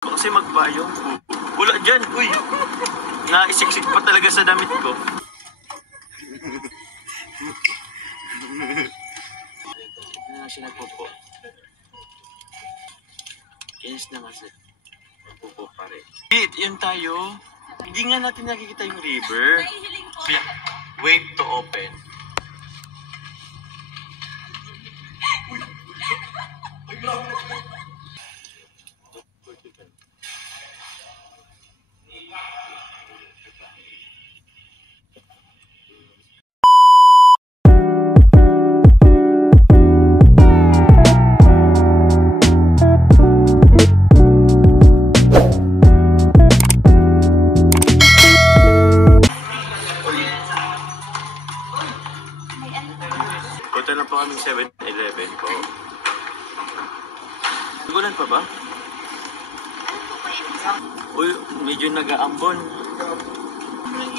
Kasi magpayong. Wala dyan, uy. Naisiksik pa talaga sa damit ko. Hindi na siya nagpupo. Kinis na kasi. Nagpupo pa rin. Yun tayo. Hindi nga natin nakikita yung river. Wait to open. Punta na po kami 7-Eleven po. Gulan pa ba? Uy, medyo nag-aambon.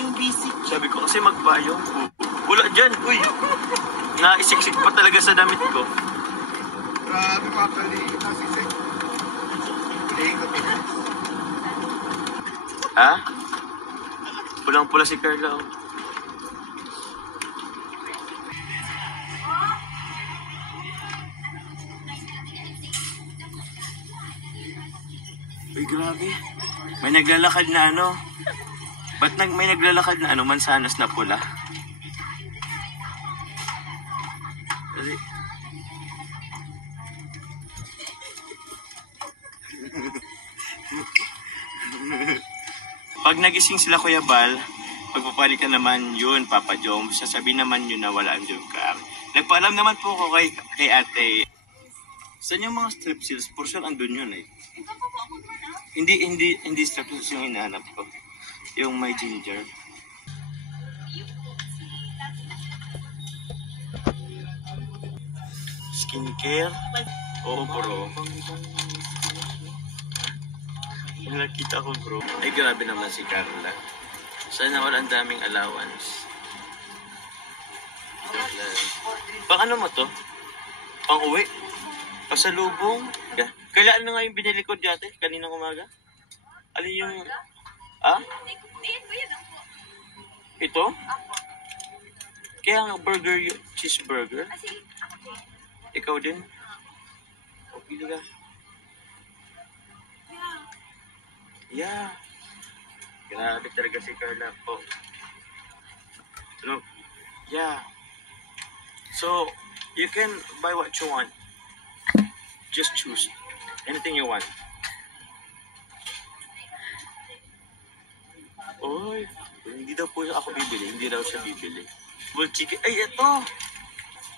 Yung basic. Sabi ko kasi magpayong. Wala dyan, uy. Naisiksik pa talaga sa damit ko. Grabe mga kali. Nasiksik. Ha? Pulang-pula si Carla. Oh. Uy, grabe. May naglalakad na ano. Ba't may naglalakad na ano, mansanas na pula? Kasi... Pag nagising sila Kuya Bal, pagpapalikan naman yun, Papa Jom, sasabihin naman yun na wala ang Jom Car. Nagpaalam naman po ako kay ate. Saan yung mga strip seals? For sure, andun yun eh. Hindi strip seals yung hinahanap ko. Yung may ginger. Skincare? Oo, bro. Nakita ko, bro. Ay, grabe naman si Carla. Sana all ang daming allowance. Pang ano mo to? Pang uwi? Pasalubong? Yeah. Kailan na nga yung binili ko dati? Kaninang umaga? Alin yung... Ah? Ito? Kaya nga burger, cheeseburger? Ikaw din? O, pili ka. Yeah. Grabe talaga si Carla po. Look. Yeah. So, you can buy what you want. Just choose. Anything you want. Oy, hindi daw po ako bibili. Hindi daw siya bibili. Double chicken. Ay, ito!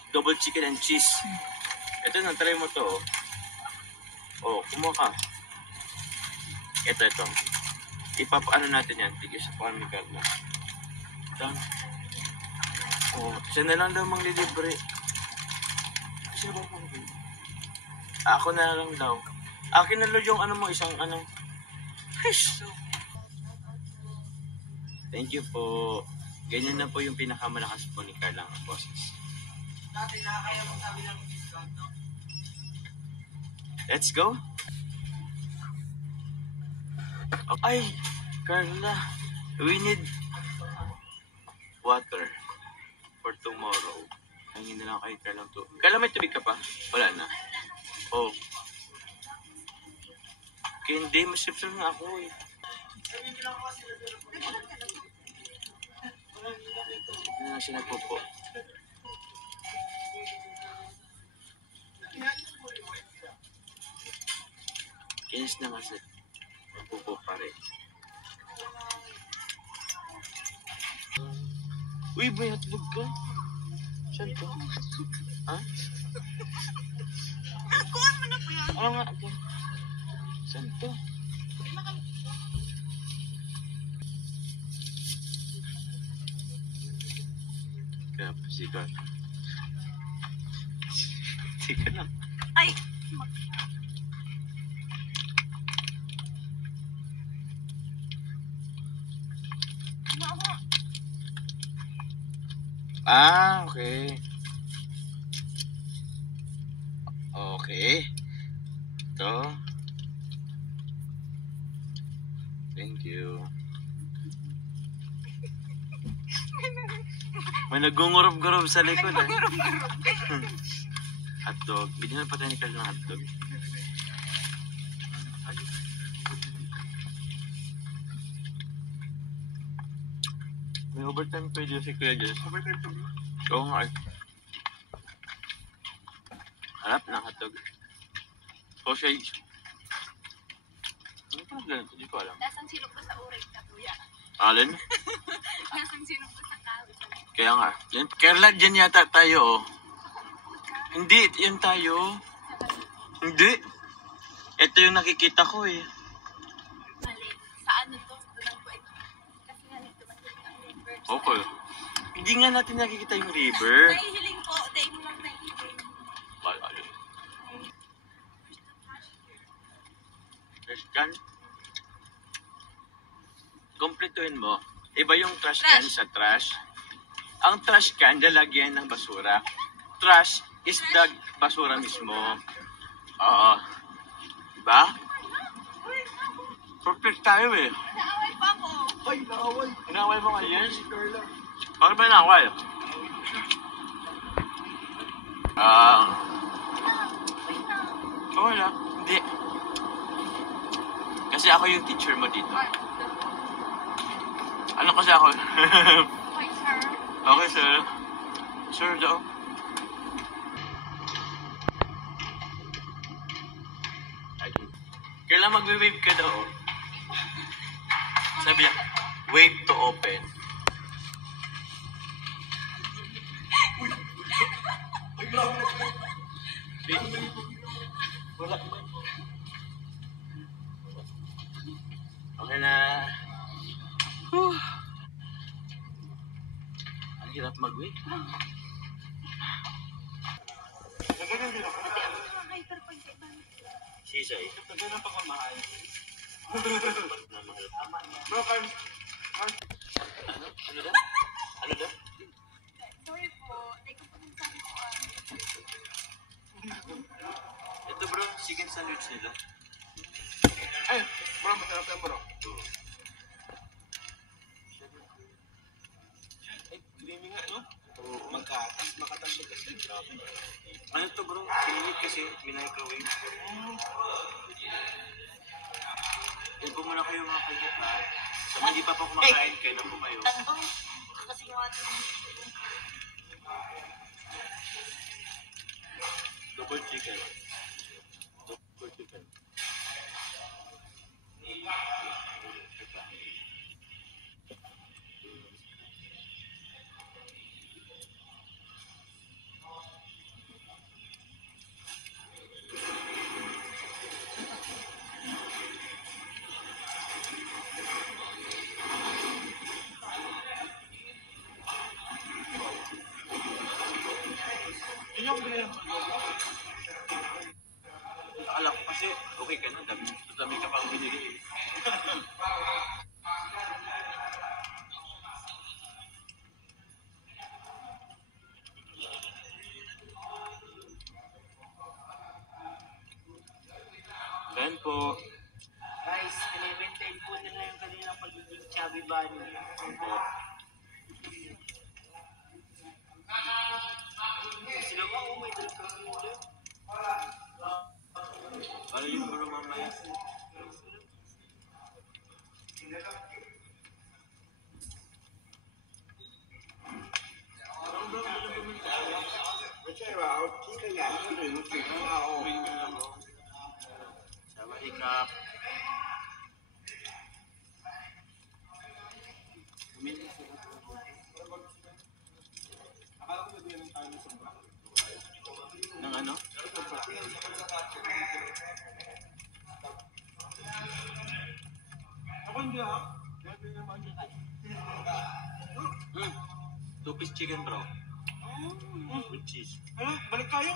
Double chicken and cheese. Ito na, try mo to. Oh, kumuha ka. Ito. Ipapaano natin yan. Tigil sa kami, Carla. Ito. Oh, siya na lang daw manglilibre. Siya ba manglilibre? Ako na lang daw. Akin na lang yung ano mo, isang ano. Hish! Thank you po. Ganyan na po yung pinakamalakas po ni Carla ang boses. Let's go. Ay, Carla, we need water for tomorrow. Hangin na lang kay Carla to. Carla, may tubig ka pa? Wala na. Oh. Hindi, masipsip na ako eh. Hindi na siya nagpupo. Kinis na kasi. Nagpupo pa rin. Uy, may hotdog ka? Saan ka? Ha? Kuhan mo na po yan. Oo nga. Saan to? Kaya pasikat. Tika lang. Ay! Ah, okay. Okay. Ito. Thank you. May nagungurub-gurub sa likod eh. Hotdog. Bigyan na pa tayo ni Carl ng hotdog. May overtime pwede si Kuya Jess. Overtime to me. Oo nga eh. Harap ng hotdog. Sausage. Ano pa ganito? Hindi ko alam. Lasang silog ko sa uray ka, kuya. Alin? Lasang silog ko sa kahoy. Kaya nga. Yan, Kerla, dyan yata tayo. Oh. Hindi, yan tayo. Hindi. Ito yung nakikita ko eh. Mali. Sa ano to? Doon po ito. Kasi nga nito makikita ang river. Okay. Hindi nga natin nakikita yung river. Nahihiling po. Dahil mo lang nahihiling. Wala yun. Trash can. Kompletuhin mo. Iba yung trash can sa trash. Ang trash can, lalagyan ng basura. Trash is the basura mismo. Oo. Diba? Perfect tayo eh. Naaway pa ako. Ay, naaway. Inaway mo ngayon? Si Carla. Bakit ba inaway? Okay lang. Hindi. Kasi ako yung teacher mo dito. Ano kasi ako? Okay, sir. Okay, sir. Sir, daw. Kailan magwe-wave ka daw? Sabi niya, wave to open. Wala. Okay na. Whew. Ang hirap mag-wave. Sisay. Tagal ng pagmamahal. Tama. Bro, Carl. Ano? Ano daw? Ano daw? Sorry po. Hindi ko po sabi ko. Ito bro, chicken sandwich nila. Ay, bro, masarap yan, bro. Ay, creamy nga, no? Makatas siya kasi. Ano to bro? Pinit kasi, microwave. Yan po muna kayo mga kagit ha. So, hindi pa po kumakain, kayo na po kayo. Kasi yung ano. Double chicken. Double chicken. Yun yung binili ng Akala ko kasi, okay ka na. Dami ka pang binili. Ganun po. Guys, 11:10 po nila yung kanilang pagiging chubby bunny. Opo. Sila ba? Oh, may drink ka ulit. Ano yung bro mamaya? Kasi, wow, kita yan. Ano yun? Oo. Sama ikap. Akala ko nabigyan tayo ng sobra. Ng ano? Ako hindi ha. Nabigyan naman niya. Two-piece chicken bro. With cheese. Ano? Balik tayo.